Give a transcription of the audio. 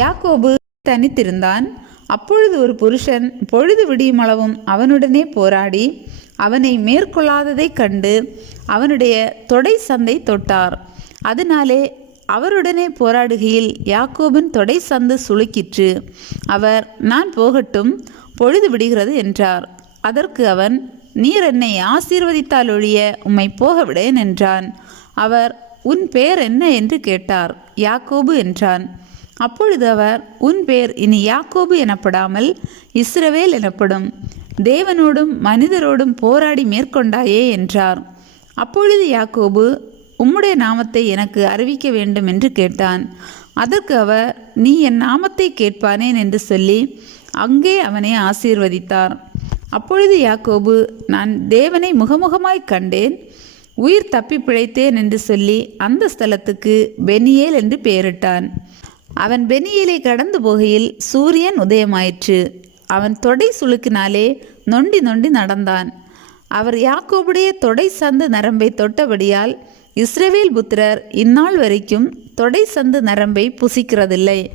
யாக்கோபு தனித்திருந்தான். அப்பொழுது ஒரு புருஷன் பொழுது விடியுமளவும் அவனுடனே போராடி அவனை மேற்கொள்ளாததைக் கண்டு அவனுடைய தொடை சந்தை தொட்டார். அதனாலே அவருடனே போராடுகையில் யாக்கோபின் தொடை சந்து சுளுக்கிற்று. அவர் நான் போகட்டும் பொழுது விடுகிறது என்றார். அதற்கு அவன் நீர் என்னை ஆசீர்வதித்தால் ஒழிய உம்மை போகவிடேன் என்றான். அவர் உன் பேர் என்ன? என்று கேட்டார். யாக்கோபு என்றான். அப்பொழுது அவர் உன் பேர் இனி யாக்கோபு எனப்படாமல் இஸ்ரவேல் எனப்படும். தேவனோடும் மனிதரோடும் போராடி மேற்கொண்டாயே என்றார். அப்பொழுது யாக்கோபு உம்முடைய நாமத்தை எனக்கு அறிவிக்க வேண்டும் என்று கேட்டான். அதற்கு அவர் நீ என் நாமத்தை கேட்பானேன் என்று சொல்லி அங்கே அவனை ஆசீர்வதித்தார். அப்பொழுது யாக்கோபு நான் தேவனை முகமுகமாய் கண்டேன். உயிர் தப்பி பிழைத்தேன் என்று சொல்லி அந்த ஸ்தலத்துக்கு பெனியேல் என்று பெயரிட்டான். அவன் பெனியிலே கடந்து போகையில் சூரியன் உதயமாயிற்று. அவன் தொடை சுளுக்கினாலே நொண்டி நொண்டி நடந்தான். அவர் யாக்கோபுடைய தொடை சந்து நரம்பை தொட்டபடியால் இஸ்ரவேல் புத்திரர் இந்நாள் வரைக்கும் தொடை சந்து நரம்பை புசிக்கிறதில்லை.